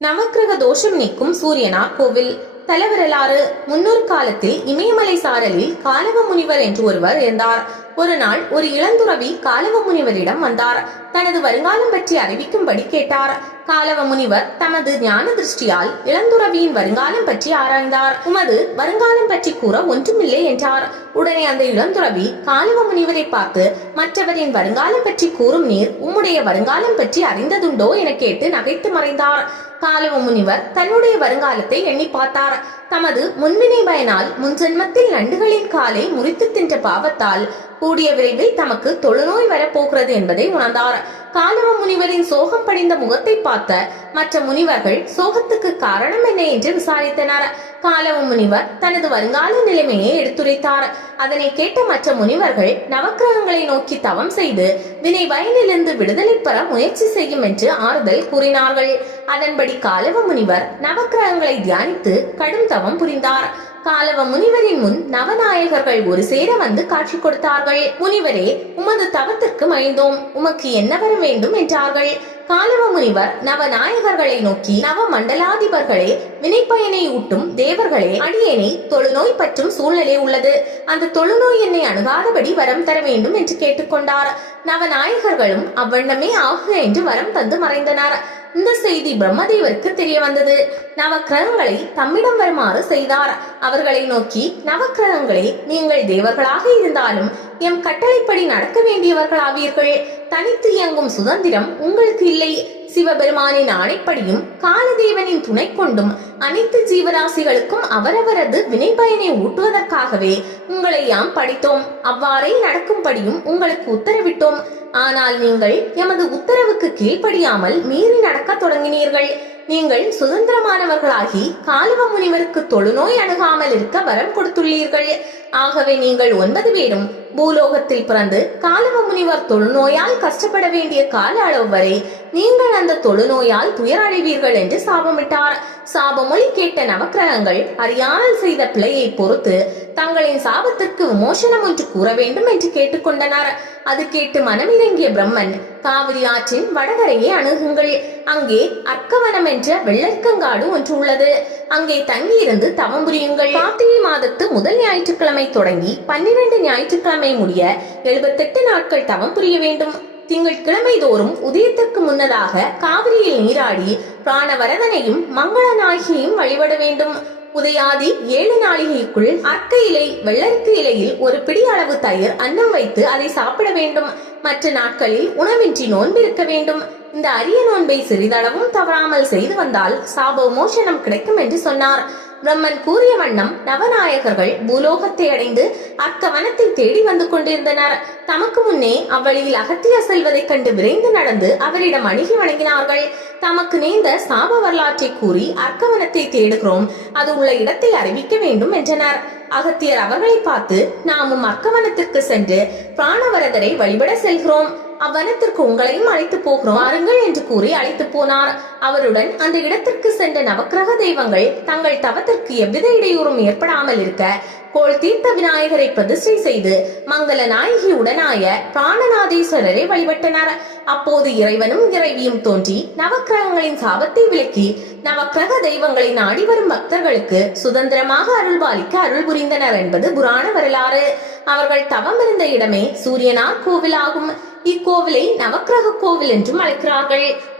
நவக்கிரக தோஷம் நீக்கும் சூரியனார் கோவில். தலவரலாறு. முன்னொரு காலத்தில் இமயமலை சாரலில் காலவ முனிவர் என்று ஒருவர் இருந்தார். ஒரு நாள் ஒரு இளந்துறவி காலவ முனிவரிடம் வந்தார். தனது வருங்காலம் பற்றி அறிவிக்கும்படி கேட்டார். காலவ முனிவர் தமது ஞான திருஷ்டியால் இளந்துறவியின் வருங்காலம் பற்றி ஆராய்ந்தார். உமது வருங்காலம் பற்றி கூற ஒன்றுமில்லை என்றார். உடனே அந்த இளந்துறவி காலவ முனிவரை பார்த்து, மற்றவரின் வருங்காலம் பற்றி கூறும் நீர் உம்முடைய வருங்காலம் பற்றி அறிந்ததுண்டோ என கேட்டு நகைத்து மறைந்தார். காலவ முனிவர் தன்னுடைய வருங்காலத்தை எண்ணி பார்த்தார். தமது முன்வினை பயனால் முன்ஜென்மத்தில் நண்டுகளின் காலை முறித்து தின்ற பாவத்தால் கூடிய விரைவில் தமக்கு தொழுநோய் வரப்போகிறது என்பதை உணர்ந்தார். காலவ முனிவரின் சோகம் படிந்த முகத்தை பார்த்த மற்ற முனிவர்கள் சோகத்துக்கு காரணம் என்ன என்று விசாரித்தனர். காலவ முனிவர் தனது வருங்கால நிலைமையை எடுத்துரைத்தார். அதனை கேட்ட மற்ற முனிவர்கள் நவக்கிரகங்களை நோக்கி தவம் செய்து வினை பயனிலிருந்து விடுதலை பெற முயற்சி செய்யும் என்று ஆறுதல் கூறினார்கள். அதன்படி காலவ முனிவர் நவக்கிரகங்களை தியானித்து கடும் தவம் புரிந்தார். காலவ முனிவரின் முன் நவநாயகர்கள் ஒரு சேர வந்து காட்சி கொடுத்தார்கள். முனிவரே, உமது தவத்திற்கு மகிழ்ந்தோம், உமக்கு என்ன வர வேண்டும் என்றார்கள். காலவ முனிவர் நவநாயகர்களை நோக்கி, நவ மண்டலாதிபர்களே, வினைப்பயனை ஊட்டும் தேவர்களே, அடியேனை தொழுநோய் பற்றும் சூழ்நிலை உள்ளது. அந்த தொழுநோய் என்னை அணுகாதபடி வரம் தர வேண்டும் என்று கேட்டுக்கொண்டார். நவநாயகர்களும் அவ்வண்ணமே ஆகுக என்று வரம் தந்து மறைந்தனர். இந்த செய்தி பிரம்மதேவருக்கு தெரிய வந்தது. நவக்கிரகங்களை தம்மிடம் வருமாறு செய்தார். அவர்களை நோக்கி, நவக்கிரகங்களே, நீங்கள் தேவர்களாக இருந்தாலும் எம் கட்டளைப்படி நடக்க வேண்டியவர்களாவீர்கள். தனித்து இயங்கும் சுதந்திரம் உங்களுக்கு இல்லை. சிவபெருமானின் ஆணைப்படியும் காலதேவனின் துணை கொண்டும் அனைத்து ஜீவராசிகளுக்கும் அவரவரது வினை பயனை ஊட்டுவதற்காகவே உங்களை யாம் படித்தோம். அவ்வாறே நடக்கும்படியும் உங்களுக்கு உத்தரவிட்டோம். ஆனால் நீங்கள் எமது உத்தரவுக்கு கீழ்ப்படியாமல் மீறி நடக்க தொடங்கினீர்கள். நீங்கள் சுதந்திரமானவர்களாகி காலவ முனிவருக்கு தொழுநோய் அணுகாமல் இருக்க வரம் கொடுத்துள்ளீர்கள். ஆகவே நீங்கள் 9 பேரும் பூலோகத்தில் பிறந்து காலவ முனிவர் தொழுநோயால் கஷ்டப்பட வேண்டிய கால அளவு வரை நீங்கள் அந்த தொழுநோயால் துயரடைவீர்கள் என்று சாபமிட்டார். சாபமொழி கேட்ட நவக்கிரகங்கள் அறியாமல் செய்த பிழையை பொறுத்து தங்களின் சாபத்திற்கு விமோசனம் ஒன்று கூற வேண்டும் என்று கேட்டுக்கொண்டனர். அது கேட்டு மனமிறங்கிய பிரம்மன், காவிரி ஆற்றின் வடகரையை அணுகுங்கள். அங்கே அர்க்கவனம் என்ற வெள்ளற்கங்காடு ஒன்று உள்ளது. அங்கே தங்கியிருந்து தவம் புரியுங்கள். கார்த்திகை மாதத்து முதல் ஞாயிற்றுக்கிழமை தொடங்கி 12 ஞாயிற்றுக்கிழமை முடிய 78 நாட்கள் தவம் புரிய வேண்டும். திங்கட்கிழமை தோறும் உதயத்திற்கு முன்னதாக காவிரியில் நீராடி பிராணவரதனையும் மங்கள நாயகியையும் வழிபட வேண்டும். உதயாதி 7 நாளிகைக்குள் அர்க்க இலை வெள்ளருக்கு இலையில் ஒரு பிடி அளவு தயிர் அன்னம் வைத்து அதை சாப்பிட வேண்டும். மற்ற நாட்களில் உணவின்றி நோன்பிருக்க வேண்டும். இந்த அரிய நோன்பை சிறிதளவும் தவறாமல் செய்து வந்தால் சாப விமோசனம் கிடைக்கும் என்று சொன்னார். பிரம்மன் கூறிய வண்ணம் நவநாயகர்கள் பூலோகத்தை அடைந்து அர்க்கவனத்தை தேடி வந்து கொண்டிருந்தனர். தமக்கு முன்னே அவ்வழியில் அகத்தியர் செல்வதைக் கண்டு விரைந்து நடந்து அவரிடம் அணுகி வணங்கினார்கள். தமக்கு நேர்ந்த சாப வரலாற்றை கூறி அர்க்கவனத்தை தேடுகிறோம், அது உள்ள இடத்தை அறிவிக்க வேண்டும் என்றனர். அகத்தியர் அவர்களை பார்த்து, நாமும் அர்க்கவனத்திற்கு சென்று பிராணவரதரை வழிபட செல்கிறோம். அவ்வனத்திற்கு உங்களையும் அழைத்து போகிறோம், வாருங்கள் என்று கூறி அழைத்து போனார். அவருடன் அந்த இடத்திற்கு சென்ற நவக்கிரக தெய்வங்கள் தங்கள் தவத்திற்கு எவ்வித இடையூறும் ஏற்படாமல் இருக்க கோள் தீர்த்த விநாயகரை பிரதிஷ்டை செய்து மங்கள நாயகி உடனாய பிராணநாதீஸ்வரரை வழிபட்டனர். அப்போது இறைவனும் இறைவியும் தோன்றி நவக்கிரகங்களின் சாபத்தை விலக்கி நவக்கிரக தெய்வங்களை நாடி வரும் பக்தர்களுக்கு சுதந்திரமாக அருள்பாலிக்க அருள் புரிந்தனர் என்பது புராண வரலாறு. அவர்கள் தவம் இருந்த இடமே சூரியனார் கோவில் ஆகும். இக்கோவிலை நவக்கிரக கோவில் என்றும் அழைக்கிறார்கள்.